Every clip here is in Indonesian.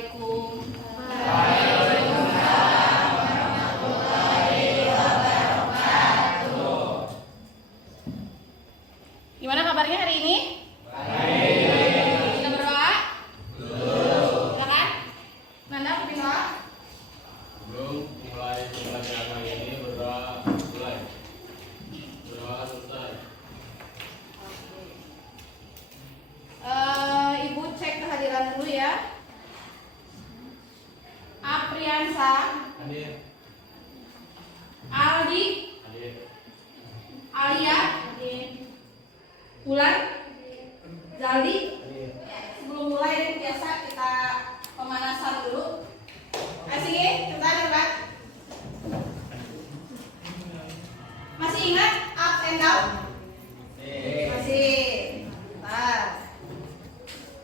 Assalamualaikum. Gimana kabarnya hari ini? Baik. Kita berdoa? Belum. Silakan. Nanda, berdoa? Belum. Mulai pembelajaran hari ini berdoa mulai. Berdoa selesai. Ibu cek kehadiran dulu ya. Apriansa, Hadir. Aldi, Hadir. Alia, Ulan, Zaldi. Hadir. Sebelum mulai biasa kita pemanasan dulu. Asik ya, cerita. Masih ingat up and down? Masih. Nah.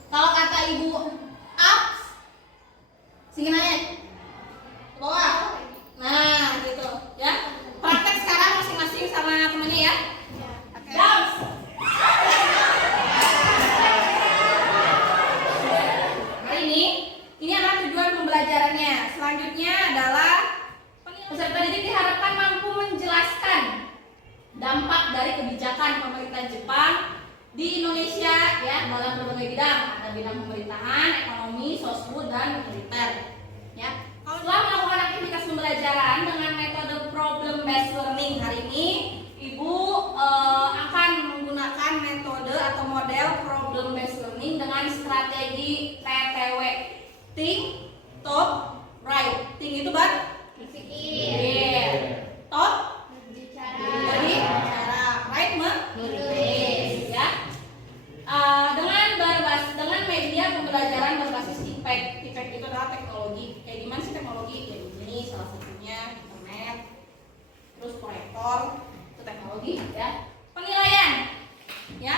Kalau kata ibu up, sini naik ke bawah. Nah, gitu ya. Praktek sekarang masing-masing sama temennya ya. Down. Hari ini adalah tujuan pembelajarannya. Selanjutnya adalah peserta didik diharapkan mampu menjelaskan dampak dari kebijakan pemerintah Jepang di Indonesia ya dalam berbagai bidang. Ada bidang pemerintahan, ekonomi, sosbud dan militer. Ya. Setelah melakukan aktivitas pembelajaran dengan metode problem based learning hari ini, Ibu akan menggunakan metode atau model problem based learning dengan strategi TTW. Think, talk, write. Think itu berpikir. Talk, berbicara. Write, menulis. Ya. Dengan media pembelajaran berbasis impact. Impact itu adalah teknologi. Kayak gimana sih teknologi? Ya ini salah satunya internet, terus proyektor, itu teknologi ya. Penilaian, ya.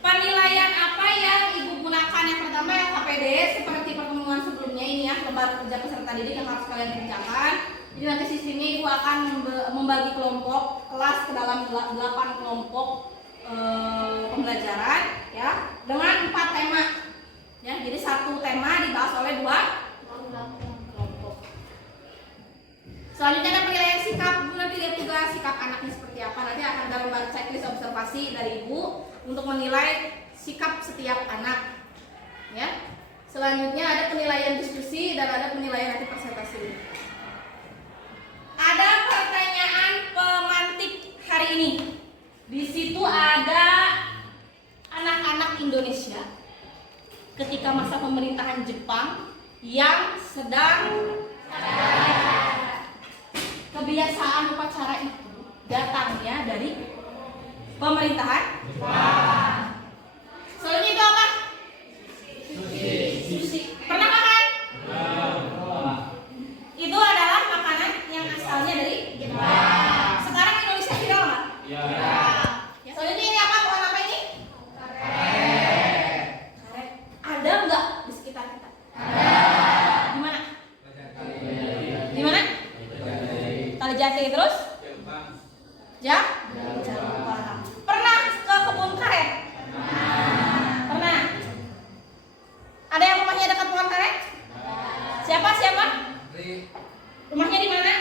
Penilaian apa yang Ibu gunakan? Yang pertama KPD seperti pertemuan sebelumnya ini ya, lembar kerja peserta didik yang harus kalian kerjakan. Jadi nanti sistemnya Ibu akan membagi kelompok kelas ke dalam 8 kelompok pembelajaran ya dengan 4 tema ya. Jadi satu tema dibahas oleh 2 kelompok. Selanjutnya ada penilaian sikap. Nanti lihat juga sikap anaknya seperti apa. Nanti akan ada lembar checklist observasi dari Ibu untuk menilai sikap setiap anak ya. Selanjutnya ada penilaian diskusi dan ada penilaian nanti presentasi. Ada pertanyaan pemantik hari ini. Di situ ada anak-anak Indonesia ketika masa pemerintahan Jepang yang sedang kebiasaan upacara itu datangnya dari pemerintahan Jepang. Soalnya itu apa? Sushi. Pernah makan? Itu adalah makanan yang asalnya dari Jepang. Sekarang Indonesia viral nggak? Ya. Soalnya ini apa? Pohon apa ini? Karet. Ada nggak di sekitar kita? Ada. Di mana? Di mana? Kali Jati terus? Jepang. Pernah ke kebun karet? Pernah. Ada yang rumahnya dekat pohon karet? Siapa? Rumahnya di mana?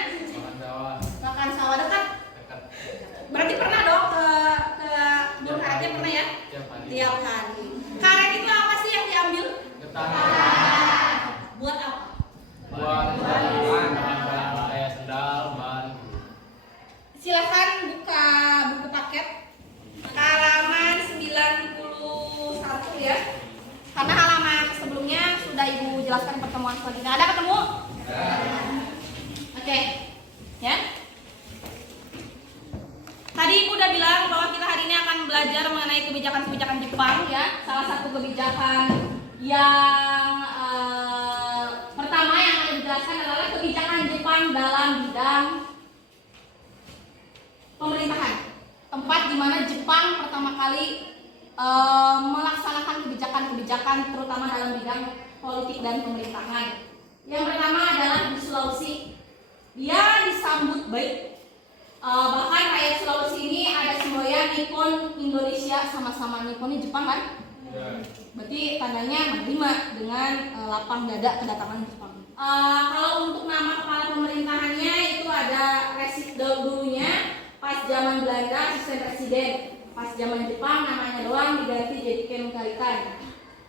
Makan sawah dekat. Berarti pernah dong ke kebun karetnya, pernah ya? Tiap hari. Karet itu apa sih yang diambil? Buat apa? Buat bahan kayak sendal, ban. Silakan buka buku paket halaman 91 ya. Karena halaman sebelumnya sudah Ibu jelaskan pertemuan selanjutnya. Ada ketemu? Oke. Ya. Tadi Ibu udah bilang bahwa kita hari ini akan belajar mengenai kebijakan-kebijakan Jepang ya. Salah satu kebijakan yang pertama yang akan dijelaskan adalah kebijakan Jepang dalam bidang pemerintahan. Tempat di mana Jepang pertama kali melaksanakan kebijakan-kebijakan terutama dalam bidang politik dan pemerintahan. Yang pertama adalah di Sulawesi. Dia disambut baik. Bahkan rakyat Sulawesi ini ada semboyan Nippon Indonesia, sama-sama Nippon ini Jepang kan? Berarti tandanya menerima dengan lapang dada kedatangan Jepang. Kalau untuk nama kepala pemerintahannya itu ada dulunya pas zaman Belanda asisten presiden, pas zaman Jepang namanya doang diganti jadi Ken Karikan.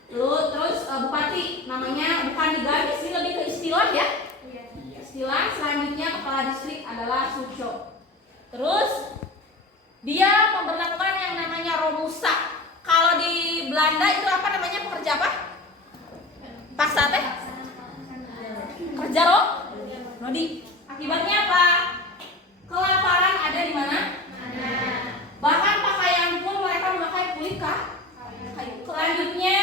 Terus bupati namanya bukan diganti sih, lebih ke istilah ya. Istilah selanjutnya kepala distrik adalah Sucho. Terus dia memberlakukan yang namanya Romusa. Kalau di Belanda itu apa namanya, pekerja apa? Paksa teh? Kerja Rodi. Akibatnya apa? Kelaparan ada di mana? Bahkan pakaian pun mereka memakai kulit kayu. Selanjutnya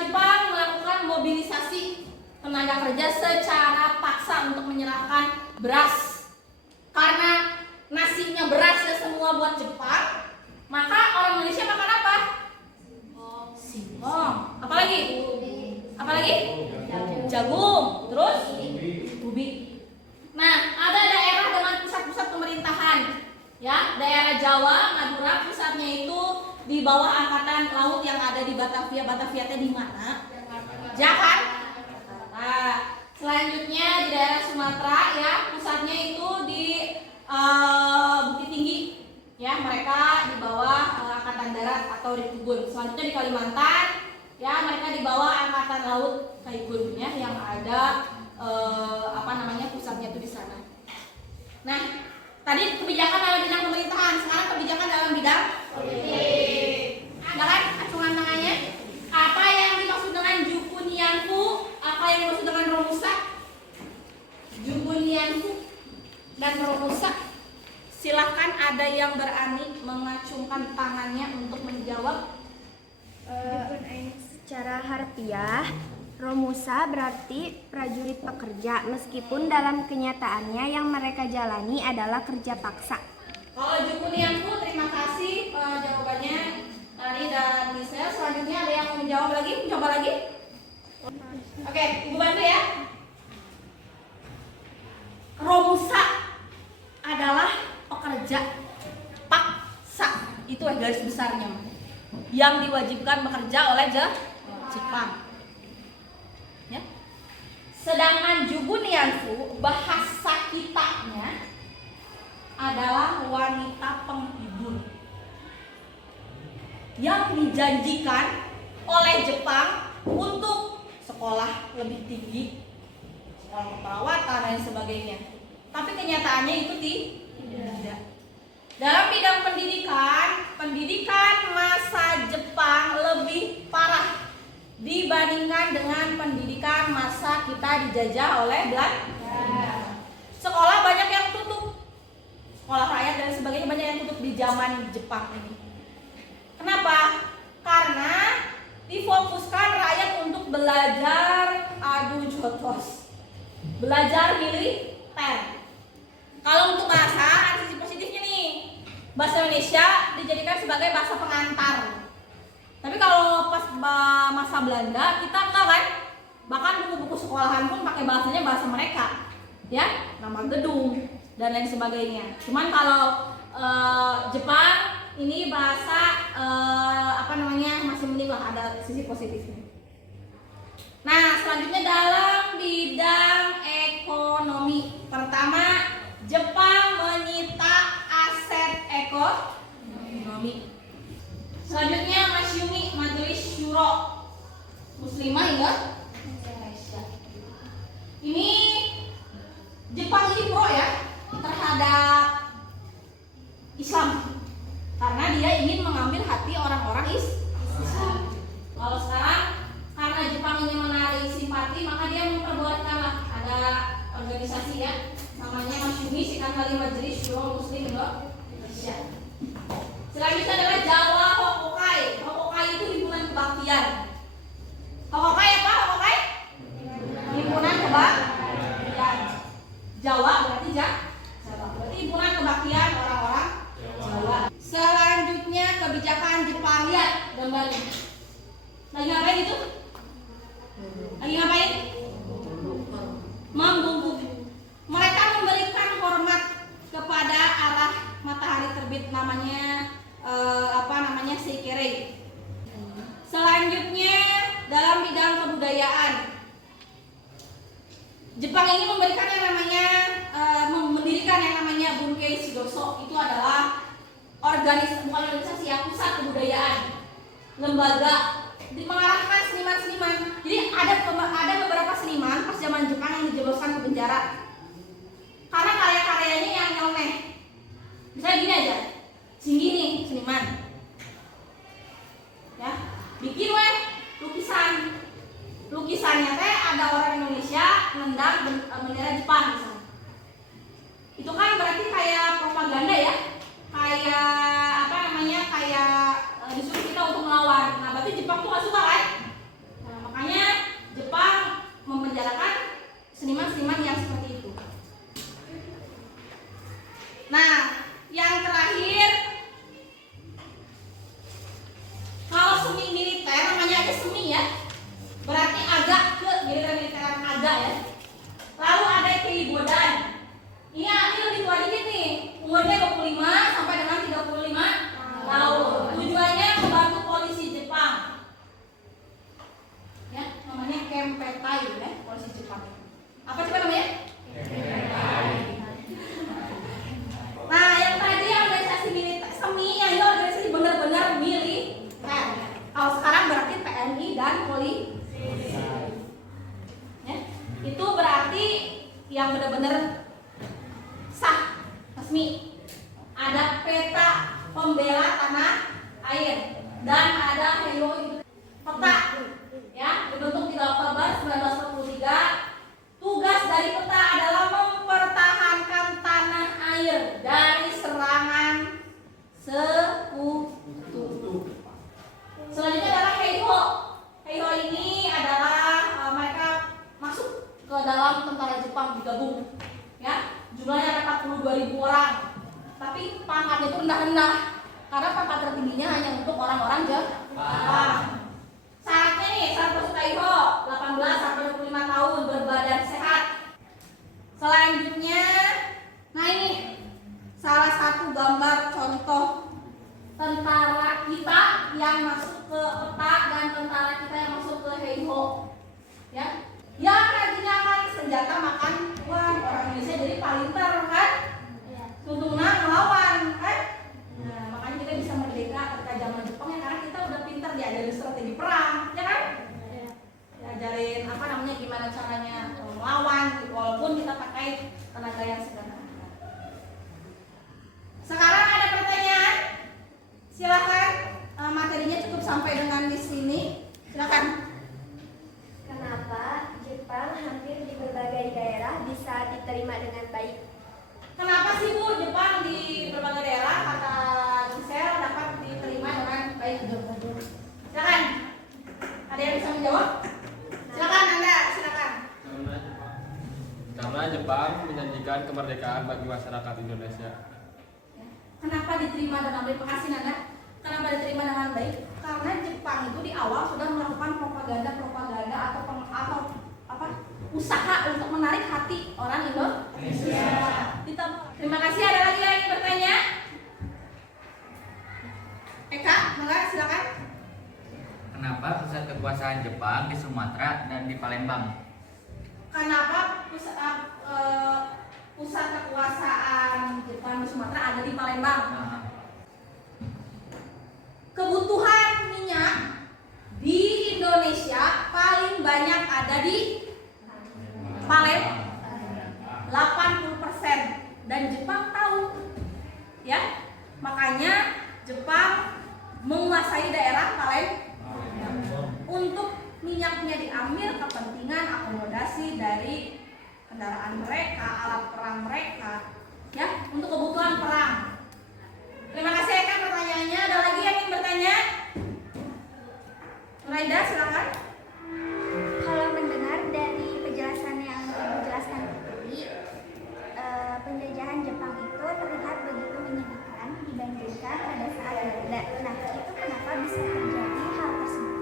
Jepang melakukan mobilisasi tenaga kerja secara paksa untuk menyerahkan beras. Karena nasinya berasnya semua buat Jepang, maka orang Indonesia makan apa? Singkong. Apalagi? Jagung. Terus? Ubi. Nah, ada daerah dengan pusat-pusat pemerintahan. Ya, daerah Jawa, Madura, pusatnya itu di bawah angkatan laut yang ada di Batavia. Batavia teh di mana? Jakarta. Nah, selanjutnya di daerah Sumatera ya, pusatnya itu di Bukit Tinggi. Ya, mereka di bawah angkatan darat atau Rikubun. Selanjutnya di Kalimantan, ya mereka di bawah angkatan laut Kaibun ya, yang ada pusatnya itu di sana. Nah, tadi kebijakan dalam bidang pemerintahan, sekarang kebijakan dalam bidang politik. Ada kan acungan tangannya? Apa yang dimaksud dengan Jukunianku? Apa yang dimaksud dengan Romusa? Jukunianku dan Romusa. Silahkan ada yang berani mengacungkan tangannya untuk menjawab. Secara harfiah, Romusa berarti prajurit pekerja, meskipun dalam kenyataannya yang mereka jalani adalah kerja paksa. Kalau Jukunianku, terima kasih jawabannya Tari dan Gisel. Selanjutnya ada yang mau menjawab lagi? Coba lagi. Oke, Ibu bantu ya. Romusa adalah pekerja paksa. Itu garis besarnya, yang diwajibkan bekerja oleh Jepang. Ya. Sedangkan Jugunianfu bahasa kitanya adalah wanita penghibur yang dijanjikan oleh Jepang untuk sekolah lebih tinggi, sekolah keperawatan dan sebagainya. Tapi kenyataannya itu tidak. Dalam bidang pendidikan masa Jepang lebih parah dibandingkan dengan pendidikan masa kita dijajah oleh Belanda. Sekolah banyak yang tutup, sekolah rakyat dan sebagainya banyak yang tutup di zaman Jepang ini. Kenapa? Karena difokuskan rakyat untuk belajar adu jotos, belajar militer. Kalau untuk bahasa, ada sisi positifnya nih. Bahasa Indonesia dijadikan sebagai bahasa pengantar. Tapi kalau pas masa Belanda kita enggak kan? Bahkan buku-buku sekolahan pun pakai bahasanya bahasa mereka. Ya, nama gedung dan lain sebagainya. Cuman kalau Jepang ini bahasa masih mending lah, ada sisi positifnya. Nah, selanjutnya dalam bidang ekonomi. Pertama, Jepang menyita aset ekonomi. Selanjutnya Masyumi, Majelis Syuro Muslimah Indonesia. Ini Jepang ini pro ya terhadap Islam, karena dia ingin mengambil hati orang-orang Islam. Kalau sekarang karena Jepang ingin menarik simpati, maka dia memperbolehkanlah ada organisasi ya, namanya Masyumi, singkat kali Majelis Syuro Muslim Indonesia. Selanjutnya adalah Jawa Hokokai. Hokokai itu himpunan kebaktian. Hokokai apa? Hokokai? Himpunan kebaktian. Jawa berarti Jawa. Berarti himpunan kebaktian orang-orang Jawa. Selanjutnya kebijakan Jepang, lihat gambarnya. Lagi ngapain itu? Lagi ngapain? Membungkuk. Mereka memberikan hormat kepada arah matahari terbit, namanya Seikirei. Selanjutnya dalam bidang kebudayaan, Jepang ini memberikan yang namanya mendirikan yang namanya Bunkei Shidoso. Itu adalah organisasi ya, pusat kebudayaan, lembaga mengarahkan seniman-seniman. Jadi ada beberapa seniman pas zaman Jepang yang dijebloskan ke penjara karena karya-karyanya yang nyeleneh. Misalnya gini aja, Singgi nih seniman, ya bikin lukisannya teh ada orang Indonesia nendang bendera Jepang misalnya. Itu kan berarti kayak propaganda ya, kayak apa namanya, kayak disuruh kita untuk melawan. Nah berarti Jepang tuh gak suka kan? Nah, makanya Jepang memenjarakan seniman-seniman yang seperti itu. Nah yang terakhir, kalau semi militer namanya aja semi ya, berarti agak ke militeran agak ya. Lalu ada Keigodan. Ini lebih tua dikit nih, umurnya 25 sampai dengan 35 tahun. Tujuannya membantu polisi Jepang. Ya, namanya Kempetai ya, polisi Jepang. Apa coba namanya? Kempetai. Nah, yang tadi organisasi militer semi, yang itu organisasi benar-benar militer. Kalau sekarang berarti TNI dan polisi. Ya, itu berarti yang benar-benar sah, resmi. Ada peta pembela tanah air dan ada peta ya, dibentuk 3 Oktober 1943. Tugas dari peta adalah mempertahankan tanah air dari serangan sekutu. Selanjutnya adalah Heiho. Heiho ini adalah mereka masuk ke dalam tentara Jepang, digabung ya. Jumlahnya ada 42.000 orang. Tapi pangkatnya itu rendah-rendah karena pangkat tertingginya hanya untuk orang-orang Jepang. Syaratnya nih, syarat masuk Heiho 18 sampai 25 tahun, berbadan sehat. Selanjutnya, nah ini salah satu gambar contoh tentara kita yang masuk ke peta dan tentara kita yang masuk ke Heiho, ya. Yang rajinnya kan senjata makan uang, orang Indonesia jadi palinter kan, tuntunan melawan kan. Nah makanya kita bisa merdeka ketika zaman Jepang ya, karena kita udah pintar diajarin strategi perang, ya kan? Diajarin apa namanya, gimana caranya melawan, walaupun kita pakai tenaga yang sederhana. Sekarang ada pertanyaan, silakan. Materinya cukup sampai dengan di sini, silakan. Kenapa Jepang hampir di berbagai daerah bisa diterima dengan baik? Kenapa sih Bu Jepang di berbagai daerah kata Gisel dapat diterima dengan baik? Silakan. Ada yang bisa menjawab? Silakan Anda, silakan. Karena Jepang menjanjikan kemerdekaan bagi masyarakat Indonesia. Kenapa diterima dengan baik? Makasih Nanda. Kenapa diterima dengan baik? Karena Jepang itu di awal sudah melakukan propaganda atau usaha untuk menarik hati orang Indonesia. Terima kasih. Ada lagi yang ingin bertanya? Eka, silakan. Kenapa pusat kekuasaan Jepang di Sumatera dan di Palembang? Kenapa pusat kekuasaan Jepang di Sumatera ada di Palembang? Kebutuhan minyak di Indonesia paling banyak ada di Palembang, 80%, dan Jepang tahu, ya, makanya Jepang menguasai daerah Palembang untuk minyaknya diambil kepentingan akomodasi dari kendaraan mereka, alat perang mereka, ya, untuk kebutuhan perang. Terima kasih Eka pertanyaannya. Ada lagi yang ingin bertanya? Raida, silakan. Kalau mendengar dari penjelasan yang Ibu jelaskan tadi, penjajahan Jepang itu terlihat begitu menyedihkan dibandingkan pada saat Belanda. Nah, itu kenapa bisa terjadi hal tersebut?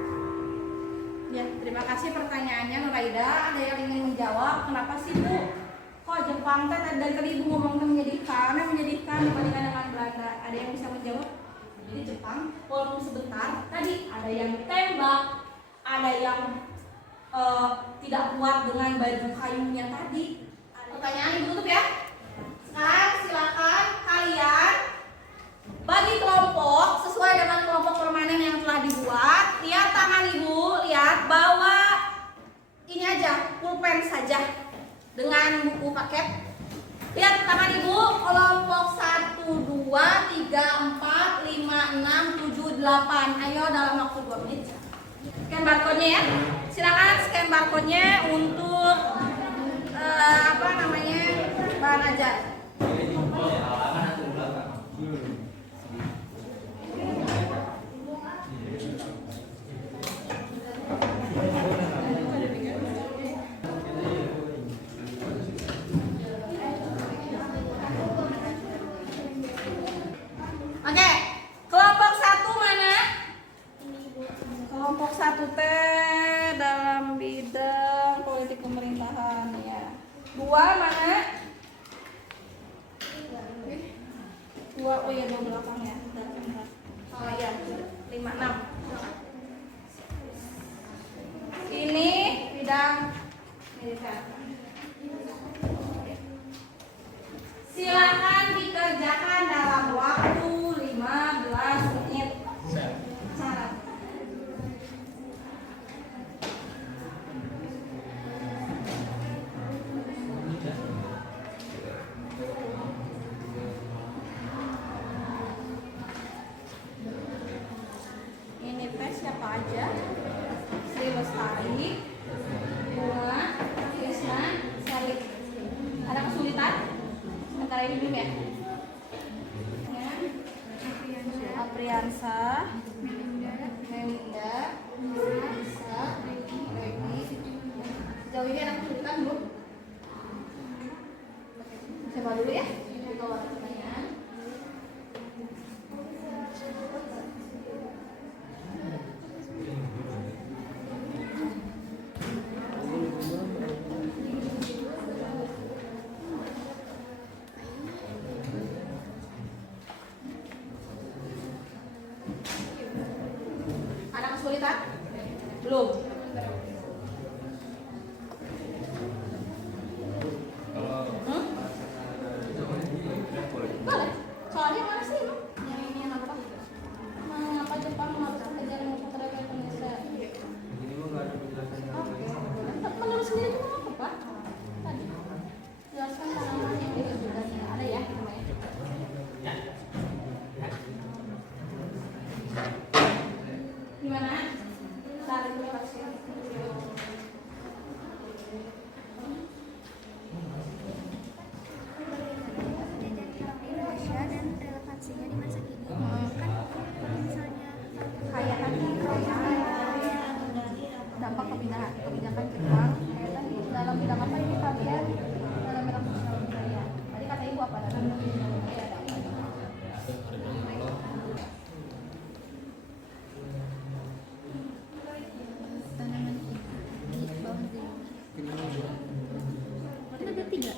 Ya, terima kasih pertanyaannya Nuraida. Ada yang ingin menjawab? Kenapa sih Bu? Kok Jepang dari tadi Ibu ngomong menyedihkan dibandingkan dengan Belanda? Ada yang bisa menjawab? Jadi Jepang walaupun sebentar, tadi ada yang tembak, ada yang tidak kuat dengan baju kayunya tadi. Pertanyaan ibu tutup ya. Sekarang silakan kalian bagi kelompok sesuai dengan kelompok permanen yang telah dibuat. Lihat tangan ibu, lihat bawa ini aja, pulpen saja dengan buku paket. Lihat tangan ibu, kelompok 1, 2, 3, 4, 5, 6, 7, 8. Ayo dalam waktu 2 menit. Scan barcode-nya ya. Silakan scan barcode-nya untuk bahan ajar. Oke, kelompok 1 mana? Kelompok 1 teh dalam bidang politik pemerintahan ya. 2 mana? 2, oh ya 2 belakang ya. Oh iya, 5, 6. Ini bidang militer. Silakan dikerjakan dalam waktu 15 menit. Syarat. Ini tes siapa aja? Sri Lestari, Bunga, Krisna, Salik. Ada kesulitan? Sementara ini belum ya? Apriansa, Melinda, Lisa, Regi. Sejauh ini ada kesulitan belum? Coba dulu ya. Coba pertanyaan. Ada kesulitan? Belum. Boleh. Soalnya mana sih emang? Yang ini yang apa? Mengapa Jepang melakukan kejaran masyarakat Indonesia? Menurut sendiri itu apa Pak? Tadi jelaskan tanaman yang juga ada ya namanya. Gimana? Tarik dulu kasih. Indonesia dan relevansinya di masa kini. Kan kalau misalnya Kayak tadi dampak kebijakan Jepang. Kayak tadi dalam bidang apa ini kalian? Dalam bidang sosial budaya. Tadi kata ibu apa? Dalam bidang budaya ada apa? ada 3.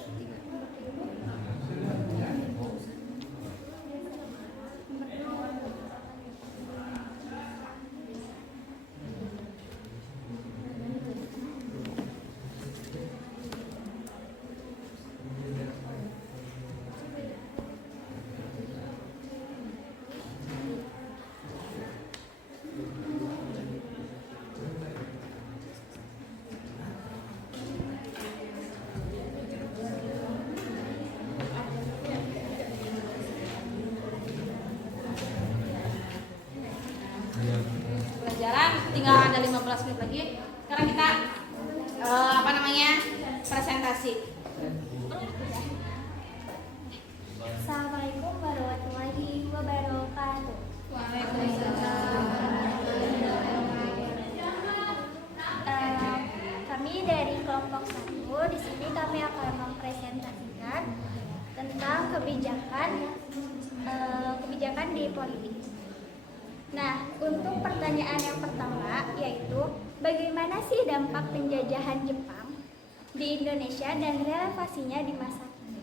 Pelajaran tinggal ada 15 menit lagi. Sekarang kita presentasi. Assalamualaikum warahmatullahi wabarakatuh. Kami dari kelompok 1 di sini kami akan mempresentasikan tentang kebijakan di politik. Nah, untuk pertanyaan yang pertama yaitu bagaimana sih dampak penjajahan Jepang di Indonesia dan relevansinya di masa kini?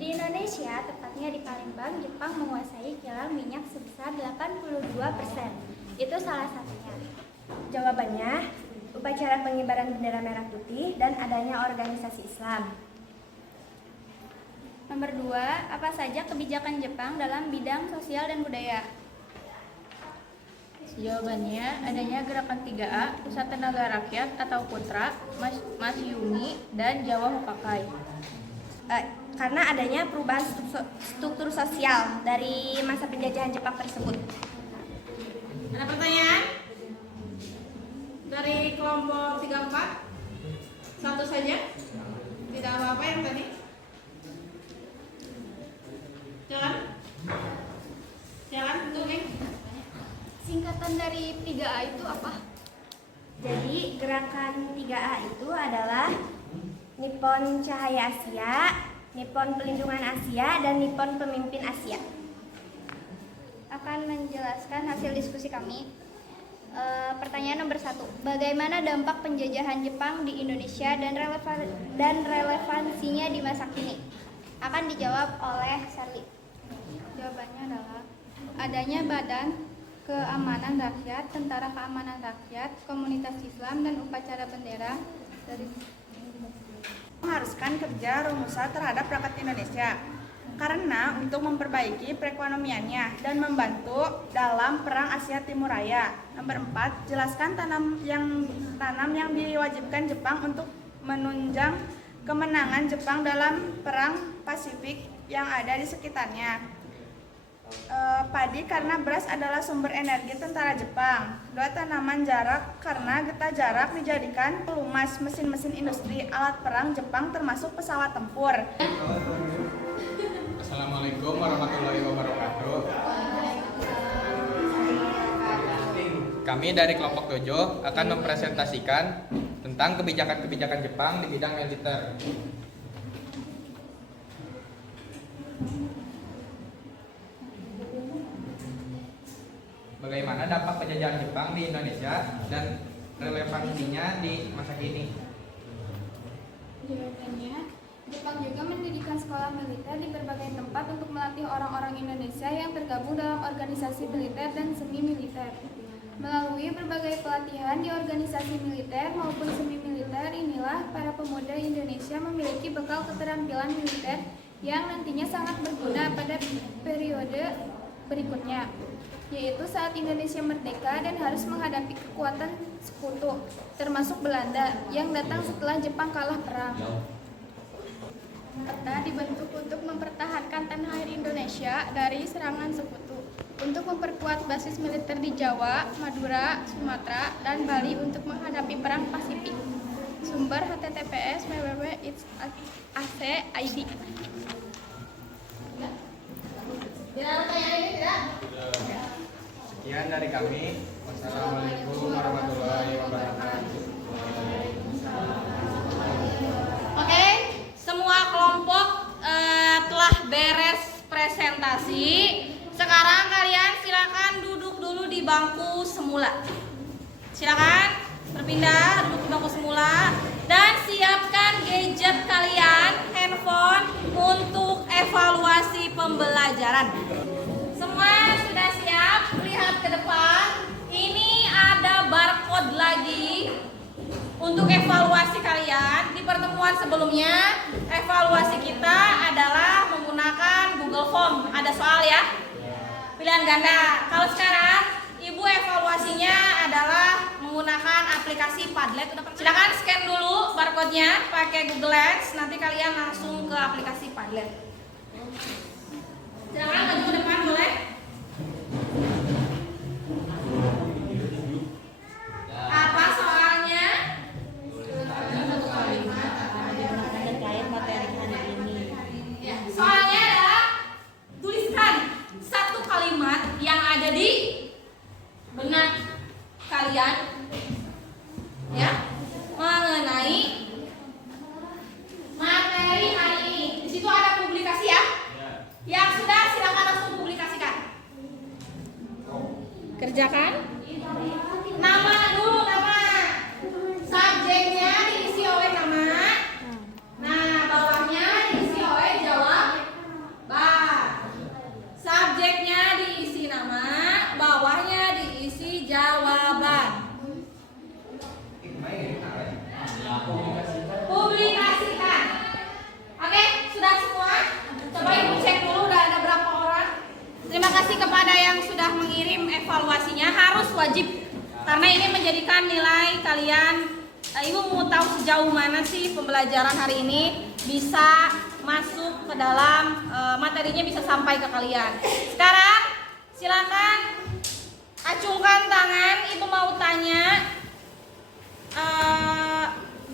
Di Indonesia, tepatnya di Palembang, Jepang menguasai kilang minyak sebesar 82%. Itu salah satunya. Jawabannya, upacara pengibaran bendera merah putih dan adanya organisasi Islam. Nomor 2, apa saja kebijakan Jepang dalam bidang sosial dan budaya? Jawabannya adanya gerakan 3A, Pusat Tenaga Rakyat atau Putra, Masyumi, dan Jawa Hokakai. Karena adanya perubahan struktur sosial dari masa penjajahan Jepang tersebut. Ada pertanyaan? Dari kelompok 34? Satu saja? Tidak apa-apa yang tadi? Jalan, betul nih. Singkatan dari 3A itu apa? Jadi gerakan 3A itu adalah Nippon Cahaya Asia, Nippon Pelindungan Asia, dan Nippon Pemimpin Asia. Akan menjelaskan hasil diskusi kami. Pertanyaan nomor 1. Bagaimana dampak penjajahan Jepang di Indonesia dan relevansinya di masa kini? Akan dijawab oleh Sherly. Jawabannya adalah adanya Badan Keamanan Rakyat, Tentara Keamanan Rakyat, Komunitas Islam, dan upacara bendera dari mengharuskan kerja rumusan terhadap rakyat Indonesia karena untuk memperbaiki perekonomiannya dan membantu dalam Perang Asia Timur Raya. Nomor 4, jelaskan tanam yang diwajibkan Jepang untuk menunjang kemenangan Jepang dalam Perang Pasifik yang ada di sekitarnya. Padi karena beras adalah sumber energi tentara Jepang. 2, tanaman jarak karena getah jarak dijadikan pelumas mesin-mesin industri alat perang Jepang termasuk pesawat tempur. Assalamualaikum warahmatullahi wabarakatuh. Kami dari kelompok 7 akan mempresentasikan tentang kebijakan-kebijakan Jepang di bidang militer. Bagaimana dampak penjajahan Jepang di Indonesia dan relevansinya di masa kini? Jawabannya, Jepang juga mendirikan sekolah militer di berbagai tempat untuk melatih orang-orang Indonesia yang tergabung dalam organisasi militer dan semi militer. Melalui berbagai pelatihan di organisasi militer maupun semi militer inilah para pemuda Indonesia memiliki bekal keterampilan militer yang nantinya sangat berguna pada periode berikutnya, yaitu saat Indonesia merdeka dan harus menghadapi kekuatan sekutu, termasuk Belanda yang datang setelah Jepang kalah perang. Peta dibentuk untuk mempertahankan tanah air Indonesia dari serangan sekutu, untuk memperkuat basis militer di Jawa, Madura, Sumatera, dan Bali untuk menghadapi perang Pasifik. Sumber https www.its.ac.id. Sekian dari kami. Wassalamualaikum warahmatullahi wabarakatuh. Oke, semua kelompok telah beres presentasi. Sekarang kalian silakan duduk dulu di bangku semula. Silakan berpindah duduk di bangku semula dan siapkan gadget kalian, handphone untuk evaluasi pembelajaran. Semua sudah siap? Lihat ke depan. Ini ada barcode lagi untuk evaluasi kalian. Di pertemuan sebelumnya, evaluasi kita adalah menggunakan Google Form. Ada soal ya? Pilihan ganda. Kalau sekarang, Ibu evaluasinya adalah menggunakan aplikasi Padlet. Silakan scan dulu barcode-nya pakai Google Lens. Nanti kalian langsung ke aplikasi Padlet. Silakan maju ke depan boleh. Apa soalnya? Soalnya adalah tuliskan satu kalimat yang ada di benak kalian ya mengenai materi hari ini. Di situ ada publikasi ya. Yang sudah silakan langsung publikasikan. Kerjakan. Nama dulu, nama. Subjeknya diisi oleh nama. Nah, bawahnya diisi oleh jawab. Subjeknya diisi nama. Terima kasih kepada yang sudah mengirim evaluasinya, harus wajib karena ini menjadikan nilai kalian. Ibu mau tahu sejauh mana sih pembelajaran hari ini bisa masuk ke dalam materinya, bisa sampai ke kalian. Sekarang silakan acungkan tangan, ibu mau tanya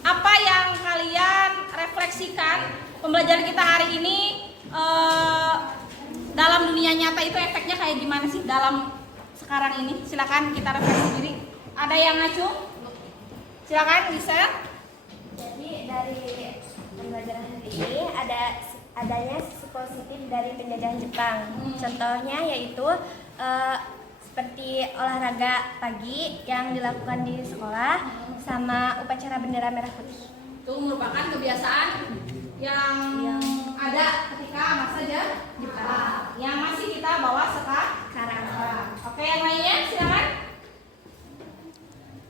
apa yang kalian refleksikan pembelajaran kita hari ini dalam dunia nyata itu efeknya kayak gimana sih dalam sekarang ini. Silakan kita refleksi diri. Ada yang ngacung? Silakan bisa. Jadi dari pembelajaran hari ini adanya sisi positif dari penjajahan Jepang. Contohnya yaitu seperti olahraga pagi yang dilakukan di sekolah sama upacara bendera merah putih. Itu merupakan kebiasaan yang ada ketika masa Jepang yang masih kita bawa sekarang. Oke, yang lainnya silakan.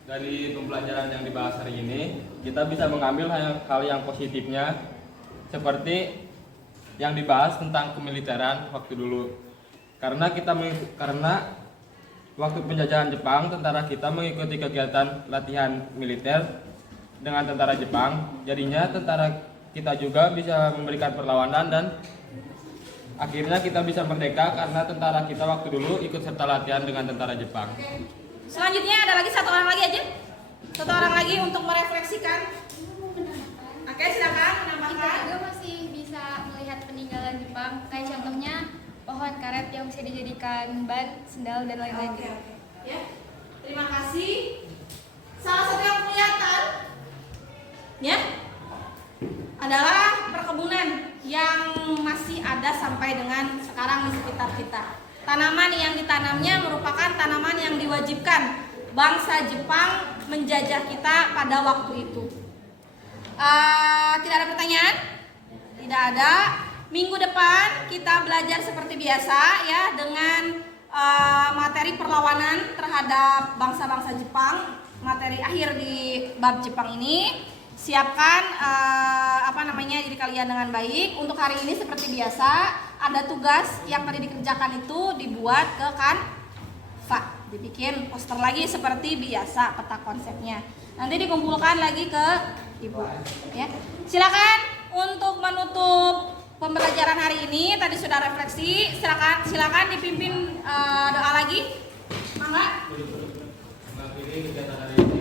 Dari pembelajaran yang dibahas hari ini, kita bisa mengambil hal yang positifnya, seperti yang dibahas tentang kemiliteran waktu dulu. Karena waktu penjajahan Jepang, tentara kita mengikuti kegiatan latihan militer dengan tentara Jepang. Jadinya tentara kita juga bisa memberikan perlawanan dan akhirnya kita bisa merdeka karena tentara kita waktu dulu ikut serta latihan dengan tentara Jepang. Selanjutnya ada lagi satu orang lagi aja. Satu orang lagi untuk merefleksikan. Oke, silakan Kita menambahkan. juga masih bisa melihat peninggalan Jepang, kayak contohnya pohon karet yang bisa dijadikan ban, sendal, dan lain-lain. Oke. Ya. Terima kasih. Salah satu yang kelihatan ya adalah perkebunan yang masih ada sampai dengan sekarang di sekitar kita. Tanaman yang ditanamnya merupakan tanaman yang diwajibkan bangsa Jepang menjajah kita pada waktu itu. Tidak ada pertanyaan? Tidak ada. Minggu depan kita belajar seperti biasa ya dengan materi perlawanan terhadap bangsa-bangsa Jepang. Materi akhir di bab Jepang ini. Siapkan diri kalian dengan baik. Untuk hari ini seperti biasa ada tugas yang tadi dikerjakan itu dibuat ke Canva, dibikin poster lagi seperti biasa peta konsepnya. Nanti dikumpulkan lagi ke ibu. Ya, silakan untuk menutup pembelajaran hari ini. Tadi sudah refleksi. Silakan dipimpin doa lagi. Mangga. Mengakhiri kegiatan hari ini,